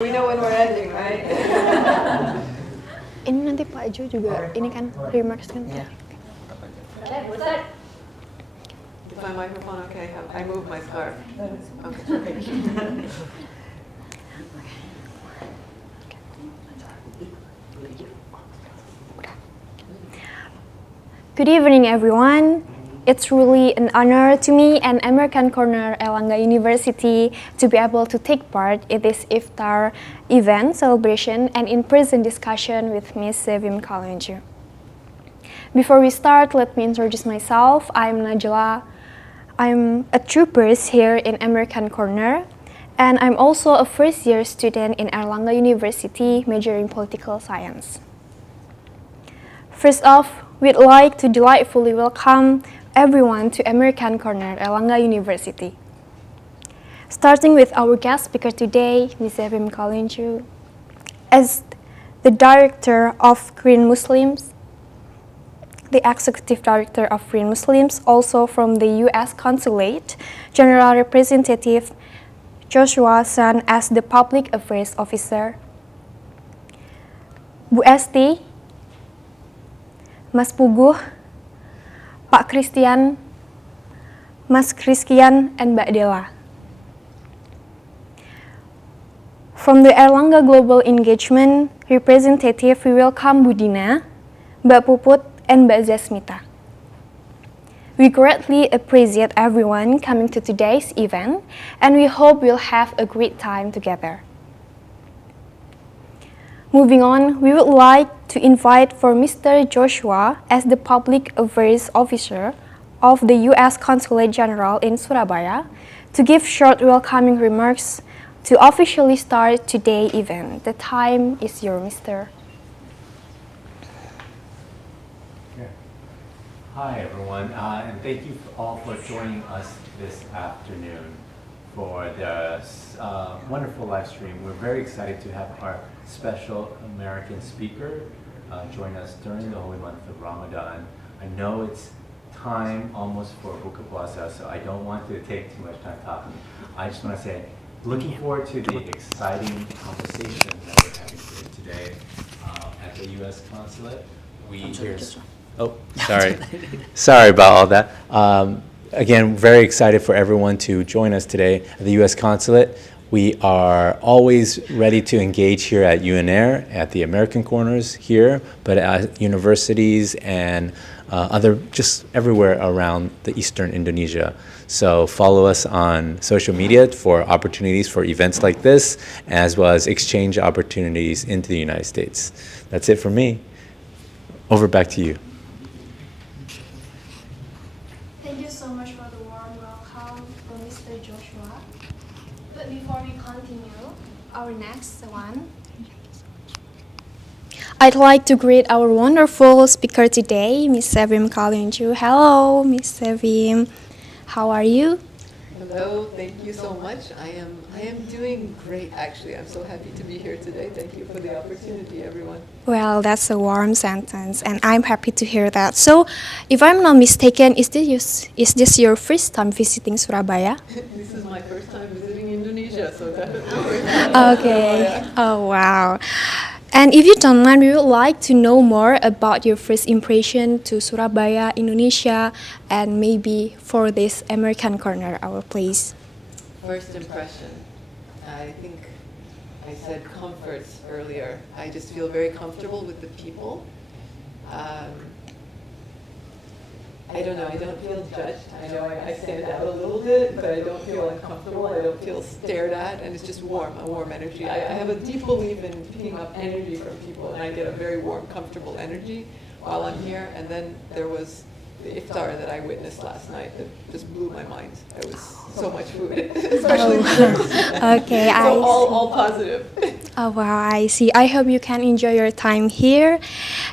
We know when we're ending, right? Ini nanti Pak Jo juga, ini kan remarks kan? Is my microphone okay? I moved my scarf. Okay. Good evening, everyone. It's really an honor to me and American Corner Erlangga University to be able to take part in this iftar event celebration and in-person discussion with Ms. Sevim Kalyouncu. Before we start, let me introduce myself. I'm Najla. I'm a trooper here in American Corner, and I'm also a first-year student in Erlangga University majoring political science. First off, we'd like to delightfully welcome everyone to American Corner Erlangga University. Starting with our guest speaker today, Ms. Sevim Kalyouncu. As the Director of Green Muslims, the Executive Director of Green Muslims, also from the U.S. Consulate, General Representative Joshua San as the Public Affairs Officer, Bu Esti, Mas Puguh, Pak Christian, Mas Christian, and Mbak Dela. From the Erlangga Global Engagement Representative, we welcome Bu Dina, Mbak Puput, and Mbak Zasmita. We greatly appreciate everyone coming to today's event, and we hope we'll have a great time together. Moving on, we would like to invite for Mr. Joshua as the Public Affairs Officer of the U.S. Consulate General in Surabaya to give short welcoming remarks to officially start today's event. The time is yours, Mr. Hi everyone, and thank you all for joining us this afternoon for this wonderful live stream. We're very excited to have our special American speaker join us during the holy month of Ramadan. I know it's time almost for Buka Puasa, so I don't want to take too much time talking. I just want to say, looking forward to the exciting conversation that we're having here today at the U.S. Consulate. Sorry about all that. Again, very excited for everyone to join us today at the U.S. Consulate. We are always ready to engage here at UNAIR, at the American Corners here, but at universities and just everywhere around the Eastern Indonesia. So follow us on social media for opportunities for events like this, as well as exchange opportunities into the United States. That's it for me. Over back to you. Thank you so much for the warm welcome from Mr. Joshua. But before we continue, our next one, I'd like to greet our wonderful speaker today, Ms. Sevim Kalyoncu. Hello, Ms. Sevim. How are you? Hello, thank you so much. I am doing great, actually. I'm so happy to be here today. Thank you for the opportunity, everyone. Well, that's a warm sentence, and I'm happy to hear that. So, if I'm not mistaken, is this your first time visiting Surabaya? This is my first time visiting Indonesia, so definitely. Okay. Oh, wow. And if you don't mind, we would like to know more about your first impression to Surabaya, Indonesia, and maybe for this American Corner, our place. First impression, I think I said comforts earlier. I just feel very comfortable with the people. I don't know, I don't feel judged. I know I stand out a little bit, but I don't feel uncomfortable. I don't feel stared at, and it's just warm, a warm energy. I have a deep belief in picking up energy from people, and I get a very warm, comfortable energy while I'm here. And then there was the iftar that I witnessed last night that just blew my mind. It was so much food, especially Okay, so all positive. Oh wow, I see. I hope you can enjoy your time here.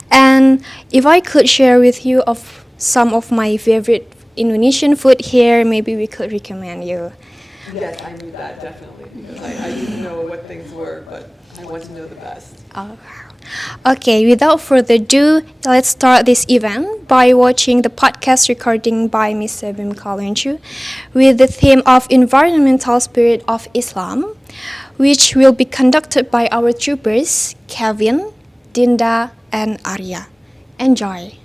And if I could share with you of some of my favorite Indonesian food here, maybe we could recommend you. Yes, I knew that, definitely, because I didn't know what things were, but I want to know the best. Oh, wow. Okay, without further ado, let's start this event by watching the podcast recording by Ms. Sevim Kalyoncu with the theme of Environmental Spirit of Islam. which will be conducted by our troopers, Kevin, Dinda, and Arya. Enjoy!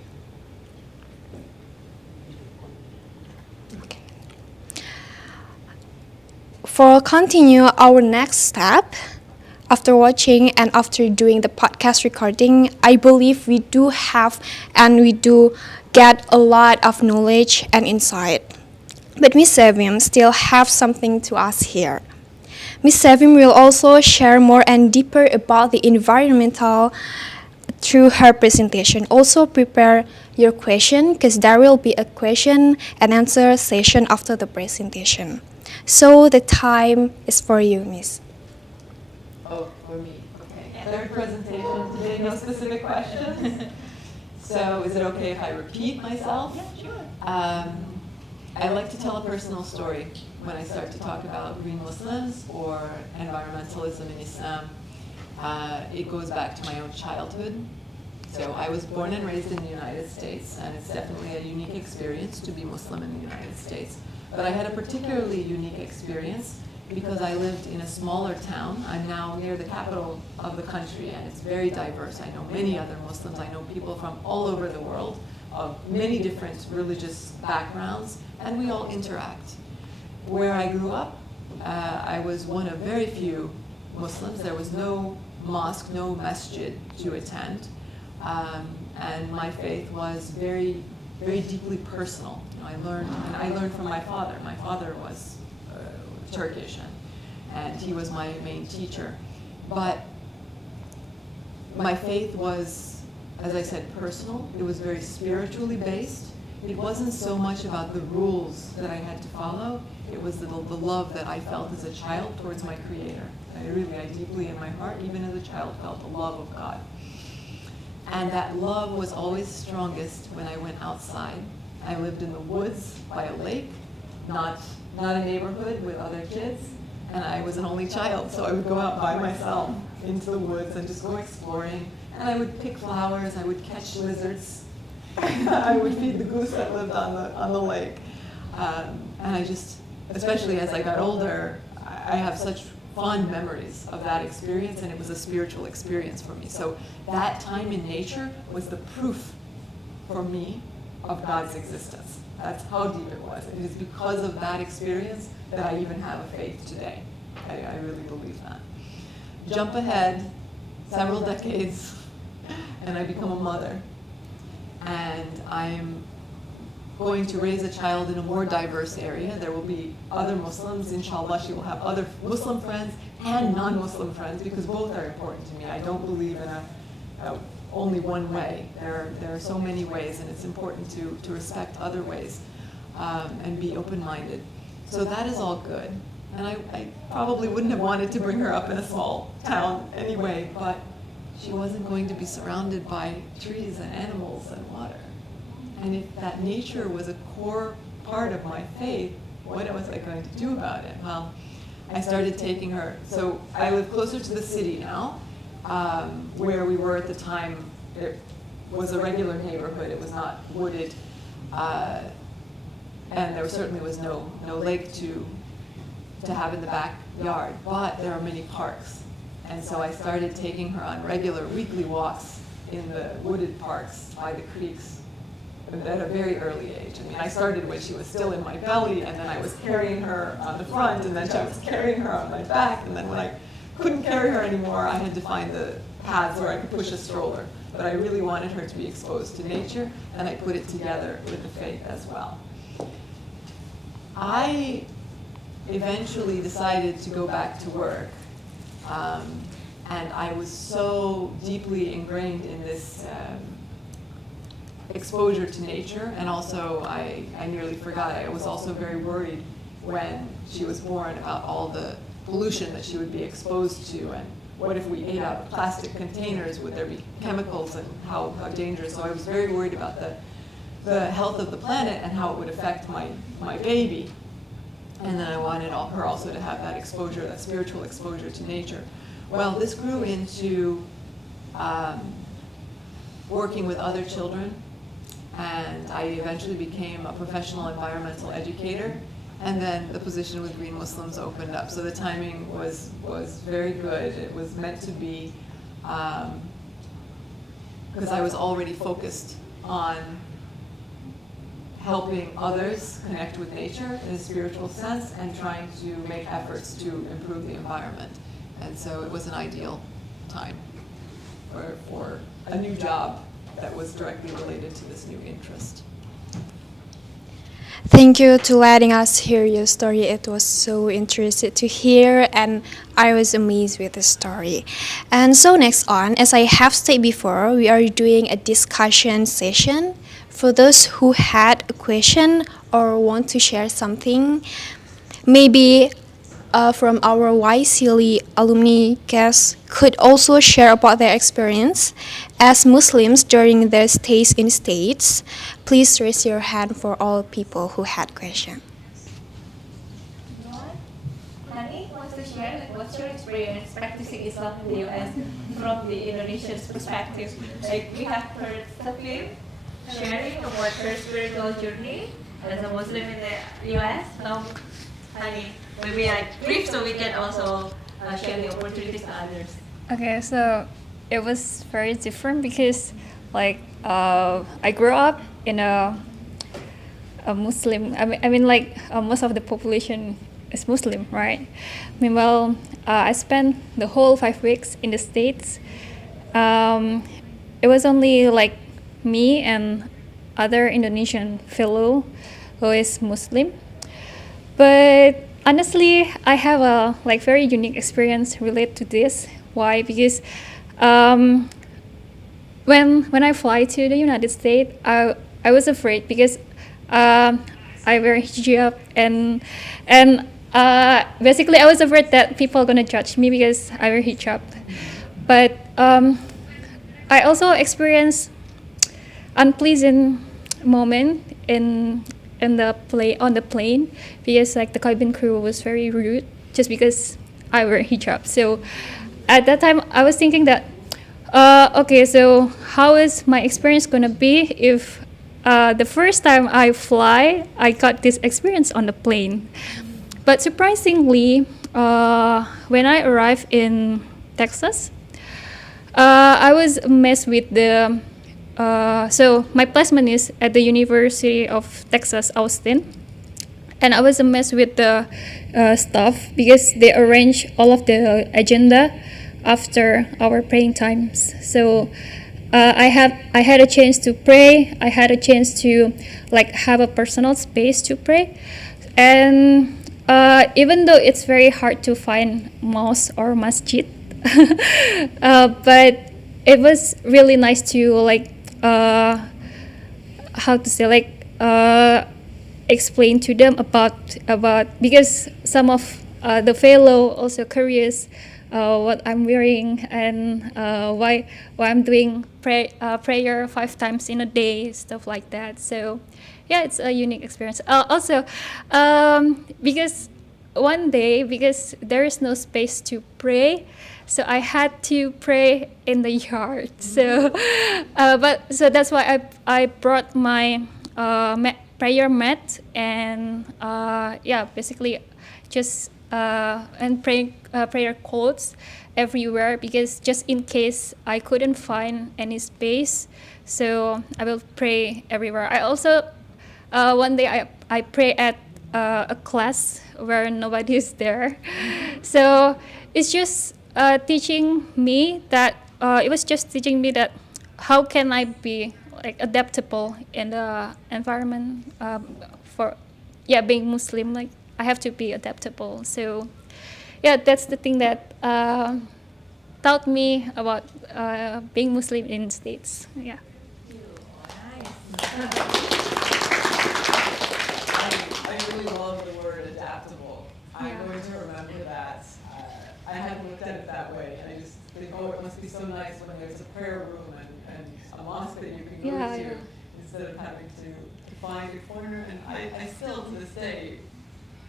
For continue our next step, after watching and after doing the podcast recording, I believe we do have and we do get a lot of knowledge and insight. But Miss Sevim still have something to ask here. Miss Sevim will also share more and deeper about the environmental through her presentation. Also prepare your question because there will be a question and answer session after the presentation. So the time is for you, Miss. Oh, for me. Okay. Third presentation today, no specific questions. So is it okay if I repeat myself? Yeah, sure. I like to tell a personal story when I start to talk about green Muslims or environmentalism in Islam. It goes back to my own childhood. So I was born and raised in the United States, and it's definitely a unique experience to be Muslim in the United States. But I had a particularly unique experience because I lived in a smaller town. I'm now near the capital of the country, and it's very diverse. I know many other Muslims. I know people from all over the world, of many different religious backgrounds, and we all interact. Where I grew up, I was one of very few Muslims. There was no mosque, no masjid to attend, and my faith was very, very deeply personal. You know, I learned from my father. My father was Turkish, and he was my main teacher. But my faith was, as I said, personal. It was very spiritually based. It wasn't so much about the rules that I had to follow. It was the love that I felt as a child towards my Creator. I deeply in my heart, even as a child, felt the love of God. And that love was always strongest when I went outside. I lived in the woods by a lake, not a neighborhood with other kids, and I was an only child, so I would go out by myself into the woods and just go exploring. And I would pick flowers, I would catch lizards, I would feed the goose that lived on the lake. And I just, especially as I got older, I have such fond memories of that experience, and it was a spiritual experience for me. So that time in nature was the proof for me of God's existence. That's how deep it was. It is because of that experience that I even have a faith today. I really believe that. Jump ahead several decades, and I become a mother. And I'm going to raise a child in a more diverse area. There will be other Muslims. Inshallah, she will have other Muslim friends and non-Muslim friends, because both are important to me. I don't believe in only one way. There are so many ways, and it's important to respect other ways and be open-minded. So that is all good. And I probably wouldn't have wanted to bring her up in a small town anyway, but she wasn't going to be surrounded by trees and animals and water. And if that nature was a core part of my faith, what was I going to do about it? Well, I started taking her. So I live closer to the city now, where we were at the time. It was a regular neighborhood. It was not wooded, and there certainly was no lake to have in the backyard. But there are many parks, and so I started taking her on regular weekly walks in the wooded parks by the creeks at a very early age. I mean, I started when she was still in my belly, and then I was carrying her on the front, and then I was carrying her on my back, and then when I couldn't carry her anymore, I had to find the paths where I could push a stroller. But I really wanted her to be exposed to nature, and I put it together with the faith as well. I eventually decided to go back to work, and I was so deeply ingrained in this exposure to nature, and also I nearly forgot. I was also very worried when she was born about all the pollution that she would be exposed to, and what if we ate out of plastic containers? Would there be chemicals, and how dangerous? So I was very worried about the health of the planet and how it would affect my baby. And then I wanted her also to have that exposure, that spiritual exposure to nature. Well, this grew into working with other children, and I eventually became a professional environmental educator, And then the position with Green Muslims opened up. So the timing was very good. It was meant to be, because I was already focused on helping others connect with nature in a spiritual sense and trying to make efforts to improve the environment. And so it was an ideal time for a new job that was directly related to this new interest. Thank you to letting us hear your story. It was so interesting to hear, and I was amazed with the story. And so next on, as I have stated before, we are doing a discussion session. For those who had a question or want to share something, maybe from our YCLE alumni guests could also share about their experience as Muslims during their stays in States. Please raise your hand for all people who had questions. Hani wants to share, like, what's your experience practicing Islam in the U.S. from the Indonesian perspective? Like, we have heard Sevim sharing about her spiritual journey as a Muslim in the U.S. Now, Hani, maybe like brief so we can also share the opportunities to others. Okay, so it was very different because, like, I grew up in a Muslim. I mean, like, most of the population is Muslim, right? Meanwhile, I spent the whole 5 weeks in the States. It was only like me and other Indonesian fellow who is Muslim. But honestly, I have a like very unique experience related to this. Why? Because when I fly to the United States, I was afraid because I wear hijab and basically I was afraid that people are gonna judge me because I wear hijab. But I also experienced unpleasant moment on the plane because like the cabin crew was very rude just because I wear hijab. So at that time I was thinking that okay, so how is my experience gonna be if the first time I fly I got this experience on the plane. But surprisingly, when I arrived in Texas, I was amazed with the so my placement is at the University of Texas, Austin, and I was amazed with the staff because they arrange all of the agenda after our praying times. So I had a chance to pray. I had a chance to like have a personal space to pray, and even though it's very hard to find mosque or masjid, but it was really nice to like how to say like explain to them about because some of the fellow also curious what I'm wearing and why I'm doing prayer 5 times in a day, stuff like that. So yeah, it's a unique experience. Also because one day, because there is no space to pray, so I had to pray in the yard. So so that's why I brought my prayer mat and yeah, basically just and prayer clothes everywhere, because just in case I couldn't find any space, so I will pray everywhere. I also one day I pray at a class where nobody is there. So it's just teaching me that it was just teaching me that how can I be like adaptable in the environment for being Muslim. Like I have to be adaptable. So yeah, that's the thing that taught me about being Muslim in States. Yeah. I really love the word adaptable. I'm going to remember that. I hadn't looked at it that way. I just think, oh, it must be so nice when there's a prayer room and a mosque that you can go to instead of having to find a corner. And I still, to this day,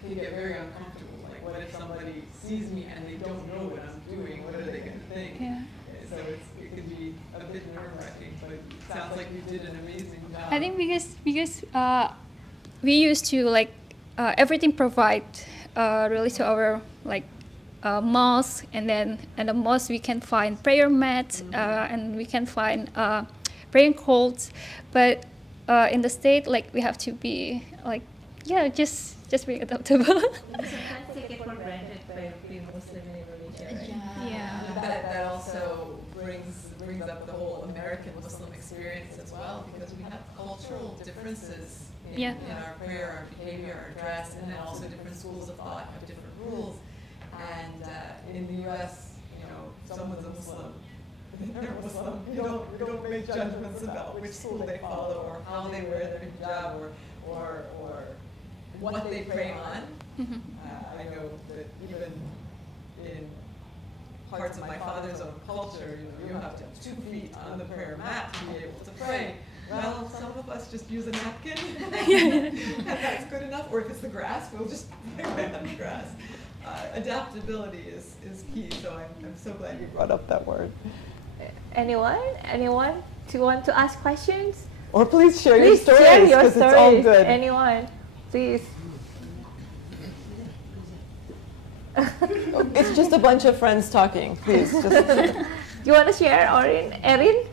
get very uncomfortable. Like, what if somebody sees me and they don't know what I'm doing? What are they going to think? Yeah. So it can be a bit nerve-wracking, but it sounds like you did an amazing job. I think because we used to like everything provide really to our like mosque, and then in the mosque we can find prayer mats and we can find praying quotes, but in the state like we have to be like just be adaptable. Sometimes take it for granted by being Muslim in Indonesia, right? That also brings up the whole American Muslim experience as well, because we have cultural differences in our prayer, our behavior, our dress, and then also different schools of thought have different rules. And in the U.S., you know, someone's a Muslim, they're Muslim. We don't make judgments about which school they follow or how they wear their hijab or what they pray on. I know that even in parts of my father's own culture, you have to have 2 feet on the prayer mat to be able to pray. Well, some of us just use a napkin, and that's good enough. Or if it's the grass, we'll just pray on the grass. Adaptability is key, so I'm so glad you brought up that word. Anyone to want to ask questions? Or please share your Please share stories, your because it's all stories. good. Anyone, please. It's just a bunch of friends talking. Please, just. You want to share, Erin?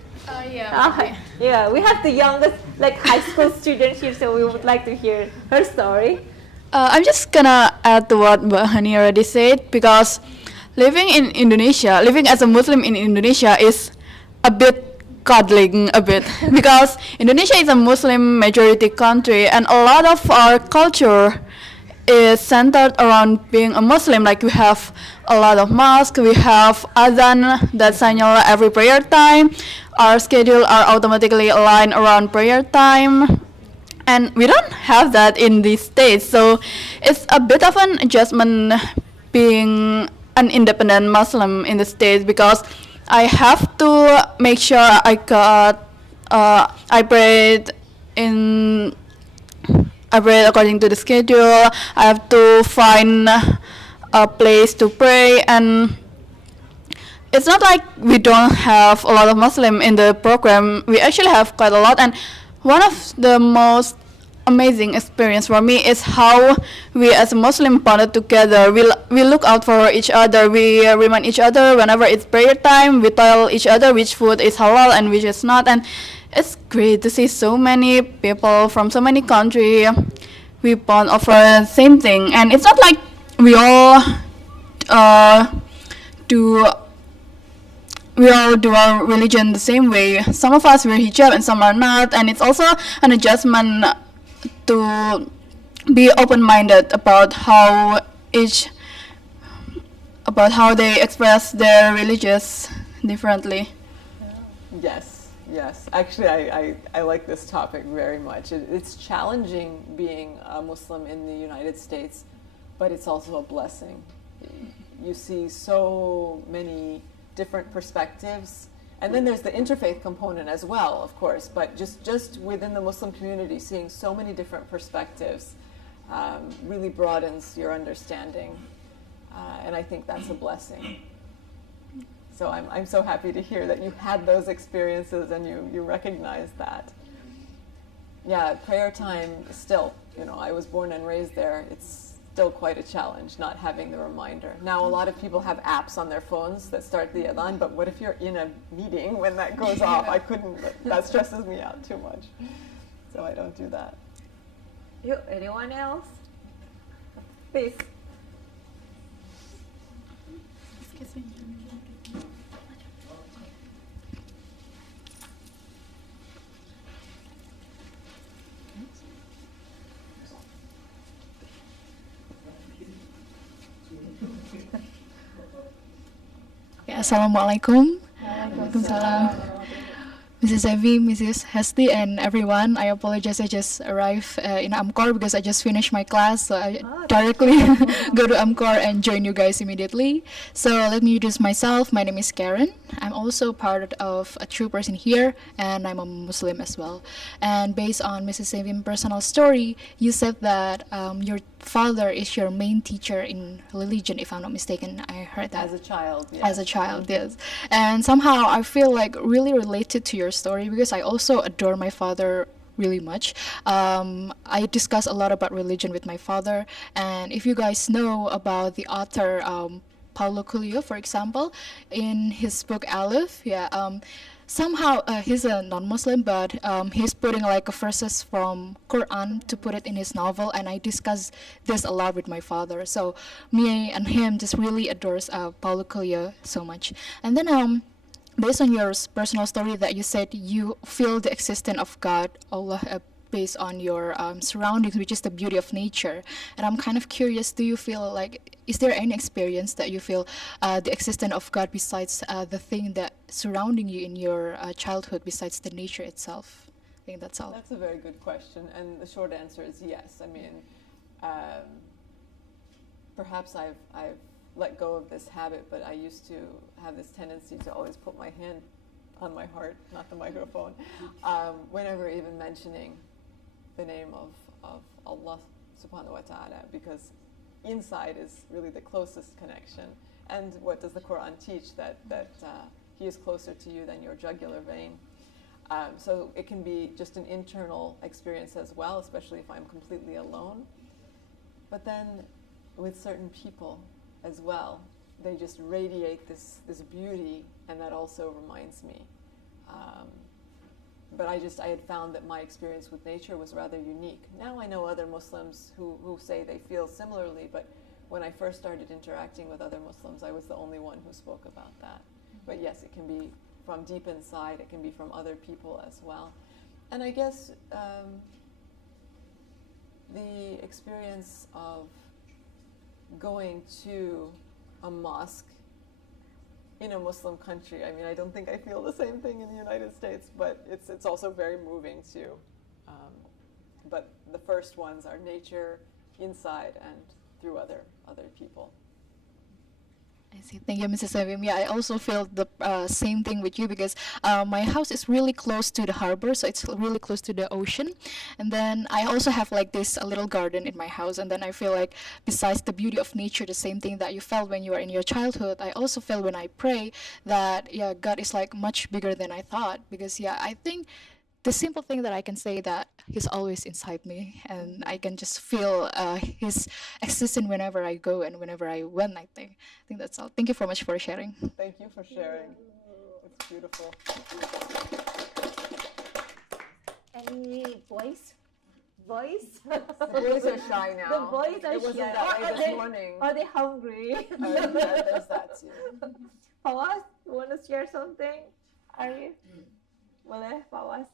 Yeah. Yeah, we have the youngest, like high school student here, so we would like to hear her story. I'm just gonna add to what Mbak Hani already said, because living as a Muslim in Indonesia is a bit coddling a bit because Indonesia is a Muslim majority country, and a lot of our culture is centered around being a Muslim. Like we have a lot of mosques, we have adhan that signal every prayer time. Our schedule are automatically aligned around prayer time, and we don't have that in these states. So it's a bit of an adjustment being an independent Muslim in the States, because I have to make sure I prayed according to the schedule. I have to find a place to pray, and it's not like we don't have a lot of Muslim in the program. We actually have quite a lot, and one of the most amazing experience for me is how we as a Muslim bonded together. We look out for each other. We remind each other whenever it's prayer time. We tell each other which food is halal and which is not, and it's great to see so many people from so many countries. We bond over the same thing, and it's not like we all do our religion the same way. Some of us wear hijab and some are not, and it's also an adjustment to be open-minded about how they express their religious differently. Yes. Actually, I like this topic very much. It's challenging being a Muslim in the United States, but it's also a blessing. You see so many different perspectives, and then there's the interfaith component as well, of course, but just within the Muslim community, seeing so many different perspectives really broadens your understanding, and I think that's a blessing. So I'm so happy to hear that you had those experiences and you recognize that. Yeah, prayer time still, I was born and raised there. It's still quite a challenge not having the reminder. Now a lot of people have apps on their phones that start the adhan, but what if you're in a meeting when that goes off? I couldn't, that stresses me out too much. So I don't do that. Anyone else? Please. Excuse me. Assalamualaikum. Waalaikumsalam. Mrs. Sevim, Mrs. Hesti, and everyone. I apologize, I just arrived in Amcor because I just finished my class, so I directly go to Amcor and join you guys immediately. So let me introduce myself. My name is Karen. I'm also part of a true person here, and I'm a Muslim as well. And based on Mrs. Sevim's personal story, you said that your father is your main teacher in religion, if I'm not mistaken. I heard that. As a child, yes. As a child, yes. And somehow I feel like really related to your story, because I also adore my father really much. I discuss a lot about religion with my father, and if you guys know about the author Paulo Coelho, for example, in his book Aleph, somehow he's a non-Muslim, but he's putting like verses from Quran to put it in his novel, and I discuss this a lot with my father. So me and him just really adores Paulo Coelho so much. And then based on your personal story that you said you feel the existence of God, Allah, based on your surroundings, which is the beauty of nature. And I'm kind of curious, do you feel like, is there any experience that you feel the existence of God besides the thing that surrounding you in your childhood, besides the nature itself? I think that's all. That's a very good question, and the short answer is yes. I mean, perhaps I've let go of this habit, but I used to have this tendency to always put my hand on my heart, not the microphone, whenever even mentioning the name of Allah subhanahu wa ta'ala, because inside is really the closest connection. And what does the Quran teach? That He is closer to you than your jugular vein. So it can be just an internal experience as well, especially if I'm completely alone. But then with certain people as well, they just radiate this beauty, and that also reminds me. But I had found that my experience with nature was rather unique. Now I know other Muslims who say they feel similarly, but when I first started interacting with other Muslims, I was the only one who spoke about that. But yes, it can be from deep inside, it can be from other people as well. And I guess the experience of going to a mosque in a Muslim country, I mean, I don't think I feel the same thing in the United States, but it's also very moving too. But the first ones are nature, inside, and through other people. I see. Thank you, Mrs. Sevim. Yeah, I also feel the same thing with you, because my house is really close to the harbor, so it's really close to the ocean. And then I also have like this little garden in my house, and then I feel like besides the beauty of nature, the same thing that you felt when you were in your childhood, I also feel when I pray that God is like much bigger than I thought, because I think the simple thing that I can say that He's always inside me, and I can just feel His existence whenever I go and whenever I went. I think that's all. Thank you so much for sharing. Thank you for sharing. It's beautiful. Any boys? Boys? The boys are shy now. The boys are It wasn't shy. that way this morning. Are they hungry? There's that too. Fawaz, you want to share something? Are you? Boleh, Fawaz?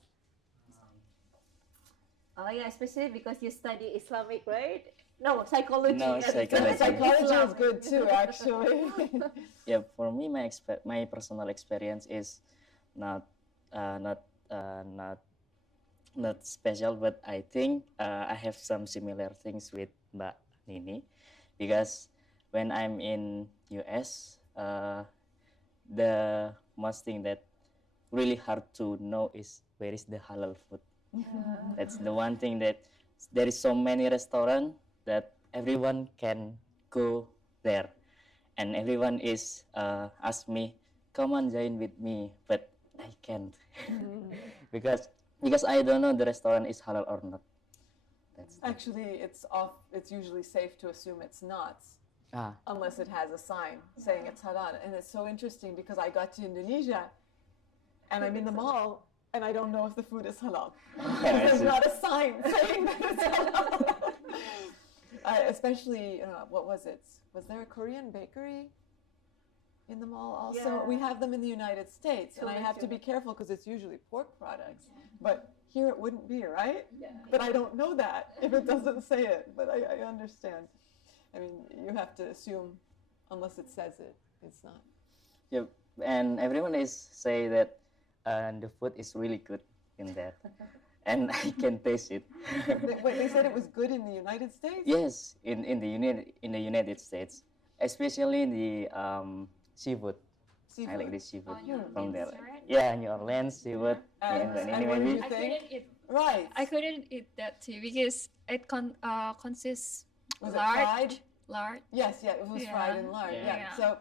Oh yeah, especially because you study Islamic, right? No, psychology. No, psychology. Psychology is good too, actually. Yeah, for me, my personal experience is not special, but I think I have some similar things with Mbak Nini, because when I'm in US, the most thing that really hard to know is where is the halal food. That's the one thing that there is so many restaurants that everyone can go there, and everyone is ask me, come on, join with me, but I can't because I don't know the restaurant is halal or not. That's Actually, it's usually safe to assume it's not, unless it has a sign saying it's halal. And it's so interesting because I got to Indonesia, and I'm in the mall, and I don't know if the food is halal. There's not a sign saying that it's halal. Especially, what was it? Was there a Korean bakery in the mall also? Yeah. We have them in the United States, and I have to be careful because it's usually pork products. But here it wouldn't be, right? Yeah. But I don't know that if it doesn't say it. But I understand. I mean, you have to assume, unless it says it, it's not. Yeah, and everyone is say that the food is really good in there, and I can taste it. Wait, they said it was good in the United States? Yes, in the United States, especially the seafood. I like the seafood from there. Right? Yeah, New Orleans seafood. And what did maybe. you think? Right. I couldn't eat that too because it consists Was it fried? lard. Yes, it was Yeah. fried in lard. Yeah. Yeah. So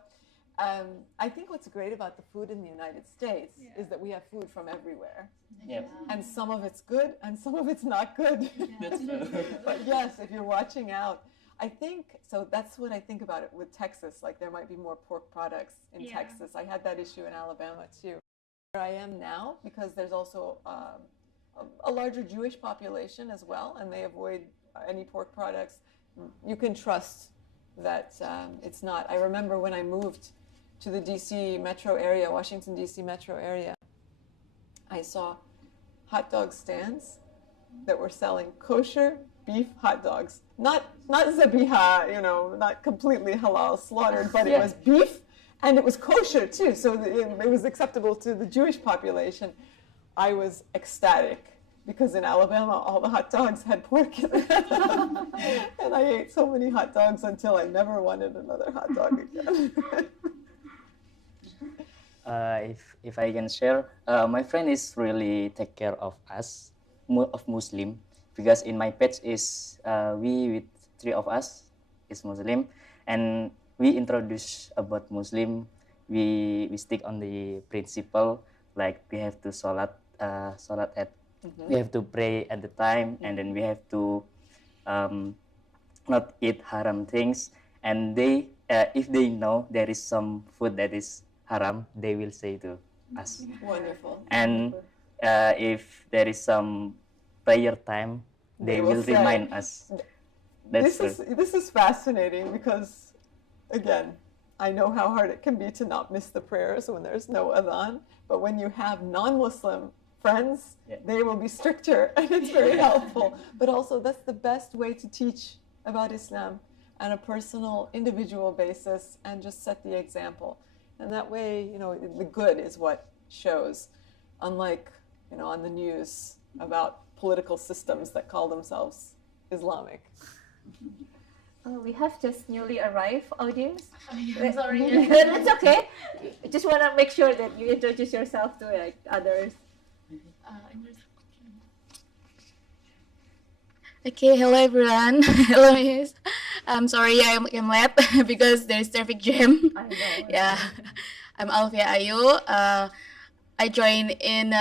I think what's great about the food in the United States is that we have food from everywhere. Yep. And some of it's good and some of it's not good. That's true. But yes, if you're watching out, I think, so that's what I think about it with Texas. Like there might be more pork products in Texas. I had that issue in Alabama too. Where I am now, because there's also a larger Jewish population as well, and they avoid any pork products, you can trust that it's not. I remember when I moved to the D.C. metro area, Washington D.C. metro area, I saw hot dog stands that were selling kosher beef hot dogs. Not zabiha, you know, not completely halal slaughtered, but it was beef and it was kosher too, so it was acceptable to the Jewish population. I was ecstatic because in Alabama all the hot dogs had pork in them. And I ate so many hot dogs until I never wanted another hot dog again. If I can share, my friend is really take care of us, of Muslim, because in my page is we with 3 of us is Muslim, and we introduce about Muslim. We stick on the principle like we have to salat at we have to pray at the time, and then we have to not eat haram things. And they if they know there is some food that is haram, they will say to us. Wonderful. And if there is some prayer time, they will say. remind us. That's This is fascinating because, again, I know how hard it can be to not miss the prayers when there's no adhan, but when you have non-Muslim friends, they will be stricter, and it's very helpful. But also, that's the best way to teach about Islam on a personal, individual basis, and just set the example. And that way, you know, the good is what shows, unlike, you know, on the news about political systems that call themselves Islamic. We have just newly arrived audience. Sorry. That's okay. Just want to make sure that you introduce yourself to like others. Okay, hello everyone. Hello miss. I'm sorry I'm late because there's traffic jam. I know. Yeah, I'm Alfia Ayu. I joined in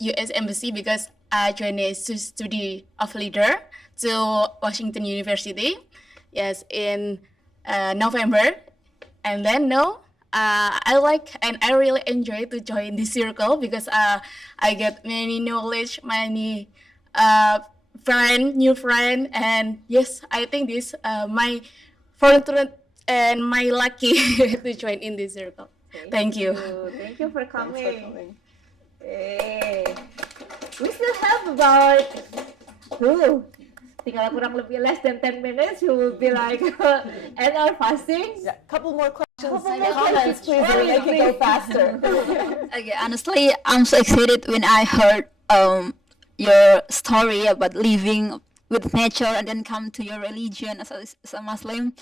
U.S. Embassy because I joined a study of leader to Washington University. Yes, in November, and then now I like and I really enjoy to join this circle because I get many knowledge, many new friend, and yes, I think this my fortunate and my lucky to join in this circle. Thank you. Thank you for coming. Thanks for coming. Hey. We still have about tinggal kurang lebih less than 10 minutes. We will be like end our fasting. Yeah, couple more questions Couple and more comments, questions. please. We'll make it go faster. Okay, honestly, I'm so excited when I heard your story about living with nature and then come to your religion as a Muslim.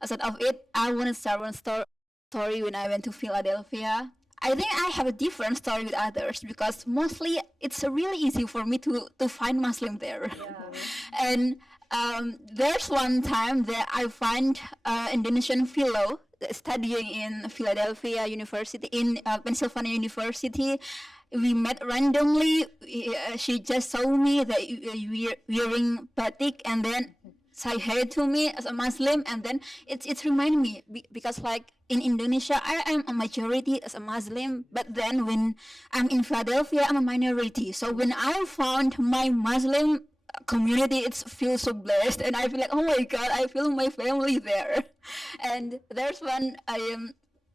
Aside of it, I want to share one story when I went to Philadelphia. I think I have a different story with others because mostly it's really easy for me to find Muslim there. Yeah. And there's one time that I find Indonesian fellow studying in Philadelphia University, in Pennsylvania University. We met randomly. She just saw me that we're wearing batik, and then say hi to me as a Muslim, and then it's remind me because like in Indonesia I am a majority as a Muslim, but then when I'm in Philadelphia I'm a minority. So when I found my Muslim community, it feels so blessed, and I feel like, oh my God, I feel my family there. And there's one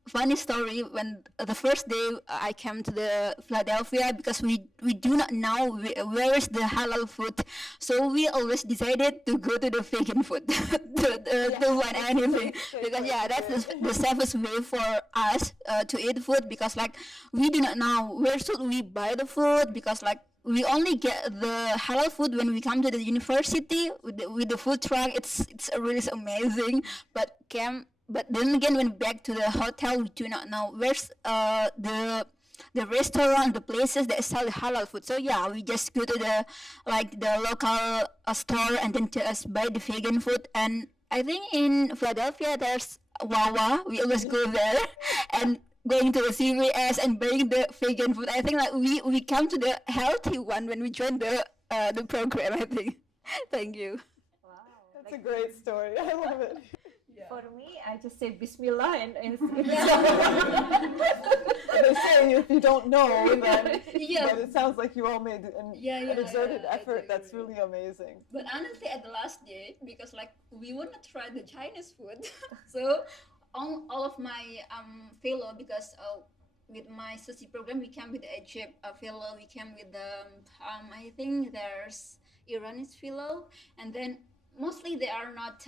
funny story when the first day I came to the Philadelphia, because we do not know where is the halal food, so we always decided to go to the vegan food to find anything, because that's the safest way for us to eat food, because like we do not know where should we buy the food, because like we only get the halal food when we come to the university with the food truck. It's really amazing, But then again, when back to the hotel, we do not know where's the restaurant, the places that sell the halal food. So yeah, we just go to the local store and then just buy the vegan food. And I think in Philadelphia there's Wawa. We always go there and going to the CVS and buying the vegan food. I think like we come to the healthy one when we join the program. I think. Thank you. That's a great story. I love it. For me, I just say Bismillah and They say if you don't know, then Yeah. but it sounds like you all made an exerted effort. That's really amazing. But honestly, at the last day, because like we want to try the Chinese food, so all of my fellow, because with my SUSI program, we came with Egypt fellow, we came with the I think there's Iranian fellow, and then mostly they are not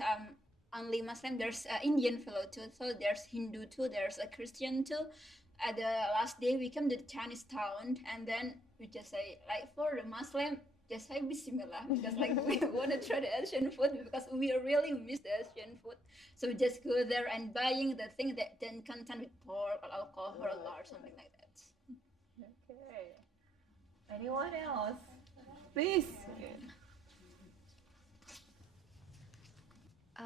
only Muslim. There's Indian fellow too, so there's Hindu too, there's a Christian too. At the last day, we come to the Chinese town, and then we just say, like, for the Muslim, just say Bismillah, because like we want to try the Asian food, because we really miss the Asian food. So we just go there and buying the thing that then contain with pork or alcohol or something like that. Okay. Anyone else? Please.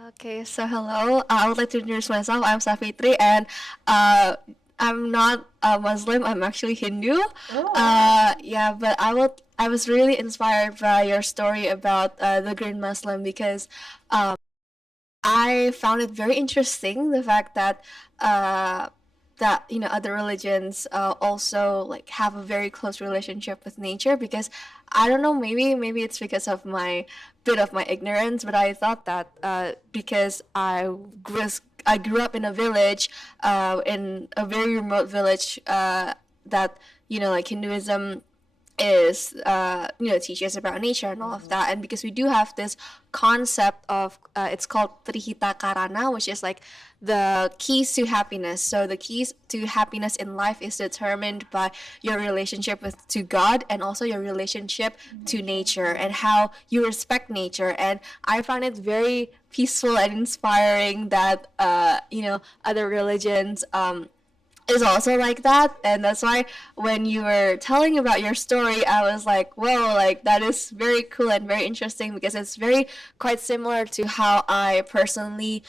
Okay, so hello. I would like to introduce myself. I'm Safitri, and I'm not a Muslim. I'm actually Hindu. Yeah, but I was really inspired by your story about the Green Muslim, because I found it very interesting, the fact that other religions also like have a very close relationship with nature. Because I don't know, maybe it's because of my ignorance, but I thought that because I grew up in a village, in a very remote village, that like Hinduism is teaches about nature and all of that. And because we do have this concept of it's called Trihita Karana, which is like the keys to happiness. So the keys to happiness in life is determined by your relationship to God, and also your relationship to nature, and how you respect nature. And I found it very peaceful and inspiring that other religions is also like that. And that's why when you were telling about your story, I was like, whoa, like that is very cool and very interesting, because it's quite similar to how I personally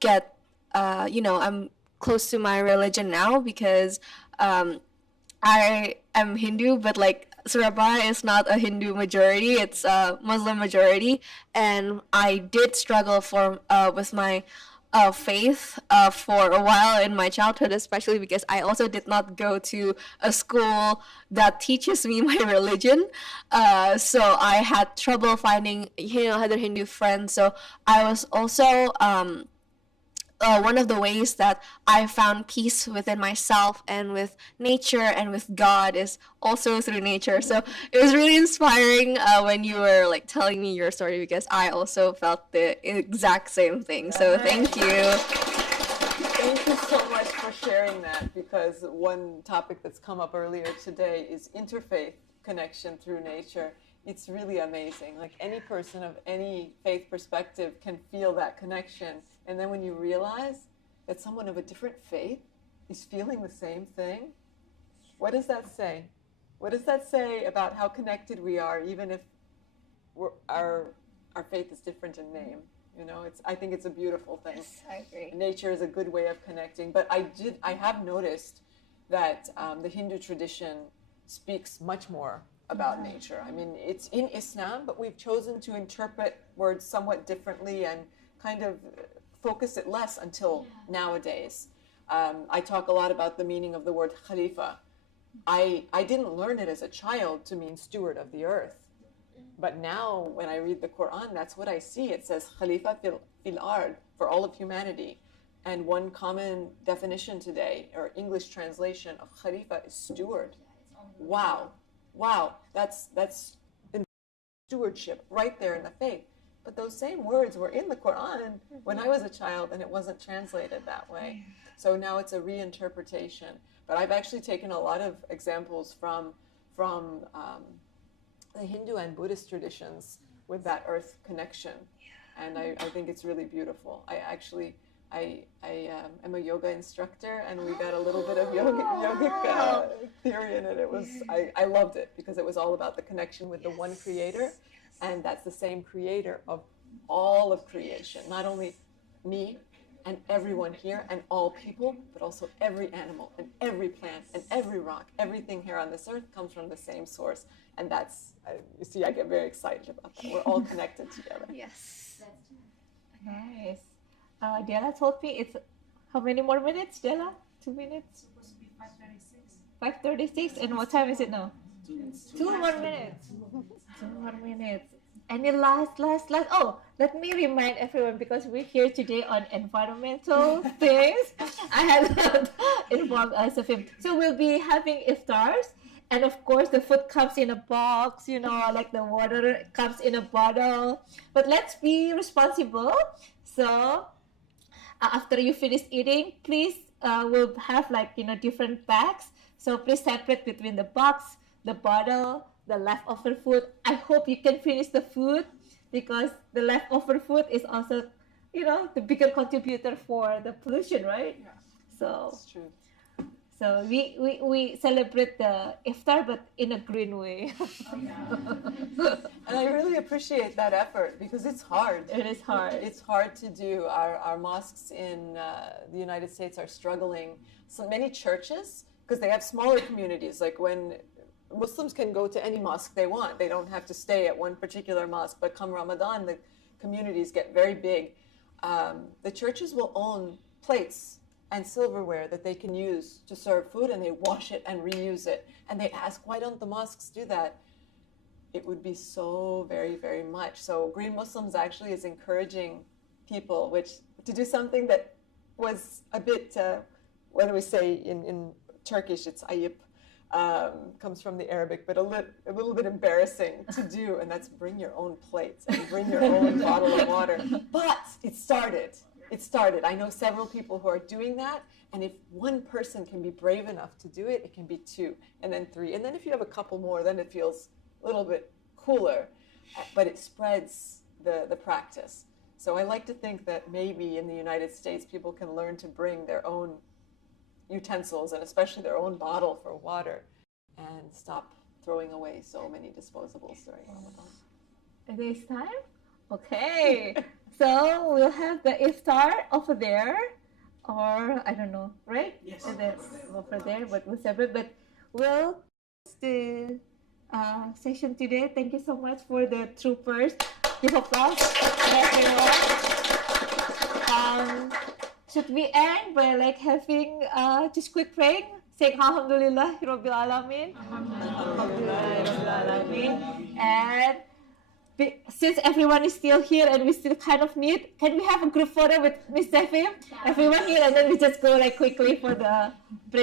get I'm close to my religion now, because I am Hindu, but like Surabaya is not a Hindu majority, it's a Muslim majority. And I did struggle with my faith for a while in my childhood, especially because I also did not go to a school that teaches me my religion. So I had trouble finding other Hindu friends. So I was also one of the ways that I found peace within myself and with nature and with God is also through nature. So it was really inspiring when you were like telling me your story, because I also felt the exact same thing. So thank you. Thank you so much for sharing that, because one topic that's come up earlier today is interfaith connection through nature. It's really amazing. Like any person of any faith perspective can feel that connection. And then when you realize that someone of a different faith is feeling the same thing, what does that say? What does that say about how connected we are, even if our faith is different in name? I think it's a beautiful thing. Yes, I agree. Nature is a good way of connecting. But I have noticed that the Hindu tradition speaks much more about nature. I mean, it's in Islam, but we've chosen to interpret words somewhat differently and kind of focus it less until nowadays. I talk a lot about the meaning of the word Khalifa. I didn't learn it as a child to mean steward of the earth. But now when I read the Quran, that's what I see. It says Khalifa fil ard, for all of humanity. And one common definition today, or English translation of Khalifa, is steward. Wow. That's in stewardship right there in the faith. But those same words were in the Quran when I was a child, and it wasn't translated that way. So now it's a reinterpretation. But I've actually taken a lot of examples from the Hindu and Buddhist traditions with that earth connection. And I think it's really beautiful. I am a yoga instructor, and we got a little bit of yogic theory in it. I loved it, because it was all about the connection with the one creator. And that's the same creator of all of creation, not only me, and everyone here and all people, but also every animal and every plant and every rock, everything here on this earth comes from the same source. And that's, you see, I get very excited about that. We're all connected together. Yes. Nice. Della told me it's how many more minutes, Della? 2 minutes? Supposed to be 5:36. 5:36, and what time is it now? 2 more minutes. 2 more minutes. Any last? Oh, let me remind everyone, because we're here today on environmental things. I have informed Sevim. So we'll be having iftars, and of course the food comes in a box. You know, like the water comes in a bottle. But let's be responsible. So after you finish eating, please we'll have like different bags. So please separate between the box, the bottle, the leftover food. I hope you can finish the food, because the leftover food is also, the bigger contributor for the pollution, right? Yeah. So It's true. so we celebrate the iftar, but in a green way. And I really appreciate that effort, because it's hard. It is hard. It's hard to do. Our mosques in the United States are struggling. So many churches, because they have smaller communities, like when Muslims can go to any mosque they want. They don't have to stay at one particular mosque. But come Ramadan, the communities get very big. The churches will own plates and silverware that they can use to serve food, and they wash it and reuse it. And they ask, why don't the mosques do that? It would be so very, very much. So Green Muslims actually is encouraging people to do something that was a bit, what do we say in Turkish, it's ayıp. Comes from the Arabic, but a little bit embarrassing to do, and that's bring your own plates and bring your own bottle of water. But it started. I know several people who are doing that, and if one person can be brave enough to do it, it can be 2, and then 3, and then if you have a couple more, then it feels a little bit cooler, but it spreads the practice. So I like to think that maybe in the United States, people can learn to bring their own utensils, and especially their own bottle for water, and stop throwing away so many disposables during Ramadan. It is time? Okay. So we'll have the iftar over there, or I don't know, right? Yes. And then over there, but we'll separate. But we'll the session today. Thank you so much for the troopers. Give applause to everyone. Should we end by like having just quick praying, saying Alhamdulillah Rabbil Alamin, Alhamdulillah Rabbil Alamin, and since everyone is still here and we still kind of need, can we have a group photo with Miss Sevim? Everyone here, and then we just go like quickly for the break.